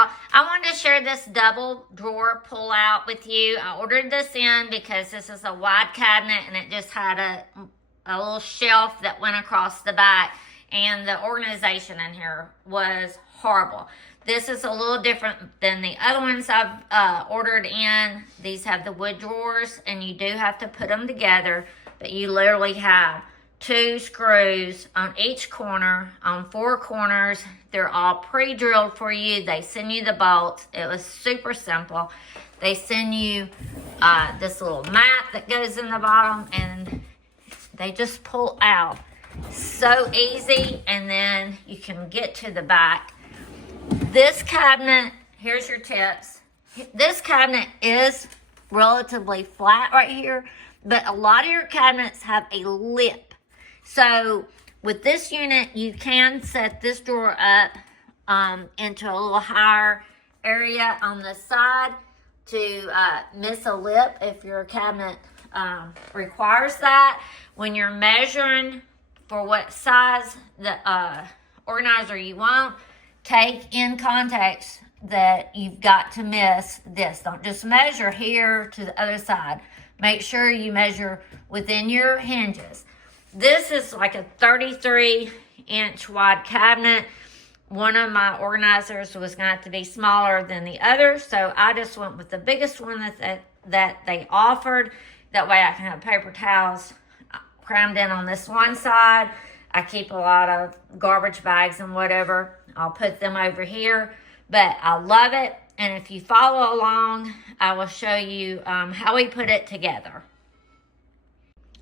y'all, I wanted to share this double drawer pull out with you. I ordered this in because this is a wide cabinet and it just had a little shelf that went across the back, and the organization in here was horrible. This is a little different than the other ones I've ordered in. These have the wood drawers, and you do have to put them together, but you literally have 2 screws on each corner, on 4 corners. They're all pre-drilled for you. They send you the bolts. It was super simple. They send you this little mat that goes in the bottom, and they just pull out. So easy, and then you can get to the back. This cabinet, here's your tips. This cabinet is relatively flat right here, but a lot of your cabinets have a lip. So with this unit, you can set this drawer up into a little higher area on the side to miss a lip if your cabinet requires that. When you're measuring for what size the organizer you want, take in context that you've got to miss this. Don't just measure here to the other side. Make sure you measure within your hinges. This is like a 33-inch wide cabinet. One of my organizers was going to have to be smaller than the other, so I just went with the biggest one that they offered. That way I can have paper towels crammed in on this one side. I keep a lot of garbage bags and whatever. I'll put them over here, but I love it. And if you follow along, I will show you how we put it together.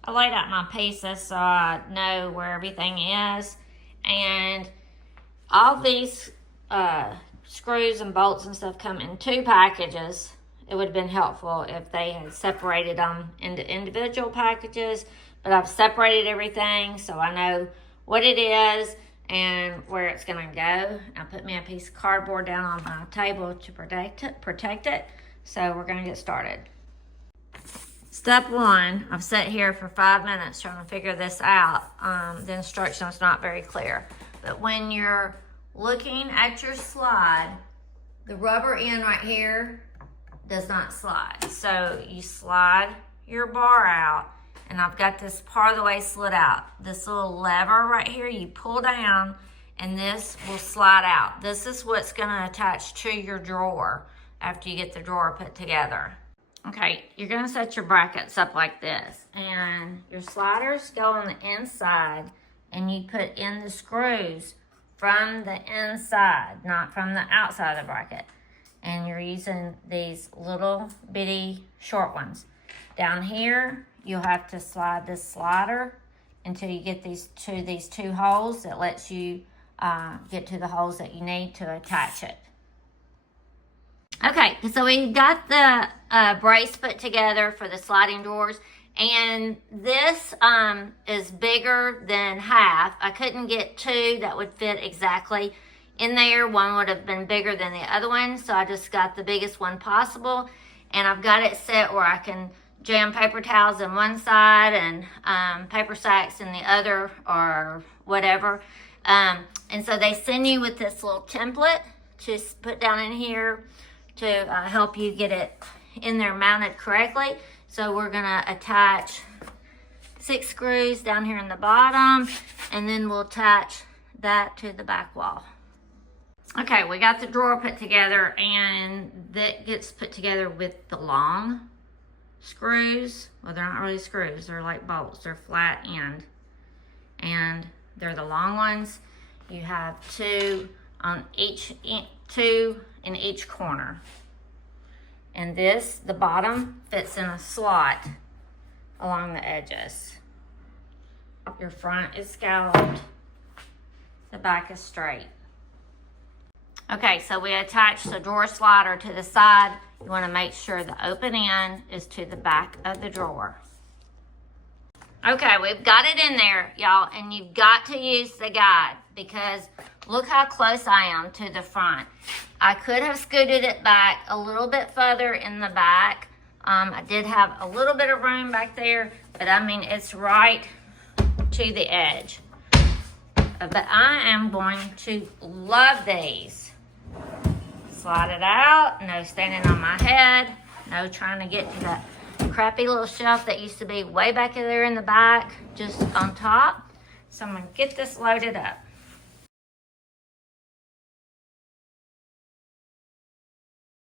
I laid out my pieces so I know where everything is. And all these screws and bolts and stuff come in 2 packages. It would have been helpful if they had separated them into individual packages, but I've separated everything so I know what it is and where it's going to go. I put me a piece of cardboard down on my table to protect it. So we're going to get started. Step 1, I've sat here for 5 minutes trying to figure this out. The instructions not very clear. But when you're looking at your slide, the rubber end right here does not slide. So you slide your bar out, and I've got this part of the way slid out. This little lever right here, you pull down, and this will slide out. This is what's gonna attach to your drawer after you get the drawer put together. Okay, you're gonna set your brackets up like this, and your sliders go on the inside, and you put in the screws from the inside, not from the outside of the bracket. And you're using these little bitty short ones. Down here, you'll have to slide this slider until you get these two holes that lets you get to the holes that you need to attach it. Okay, so we got the brace put together for the sliding drawers, and this is bigger than half. I couldn't get 2 that would fit exactly in there. One would have been bigger than the other one, so I just got the biggest one possible, and I've got it set where I can jam paper towels in one side and paper sacks in the other, or whatever. And so they send you with this little template to put down in here to help you get it in there mounted correctly. So we're gonna attach 6 screws down here in the bottom, and then we'll attach that to the back wall. Okay, we got the drawer put together, and that gets put together with the long screws. Well, they're not really screws, they're like bolts. They're flat end, and they're the long ones. You have 2 on each, 2 in each corner. And this, the bottom, fits in a slot along the edges. Your front is scalloped, the back is straight. Okay, so we attach the drawer slider to the side. You want to make sure the open end is to the back of the drawer. Okay, we've got it in there, y'all, and you've got to use the guide because look how close I am to the front. I could have scooted it back a little bit further in the back. I did have a little bit of room back there, but I mean, it's right to the edge. But I am going to love these slide it out. No standing on my head. No trying to get to that crappy little shelf that used to be way back there in the back, just on top. So I'm gonna get this loaded up.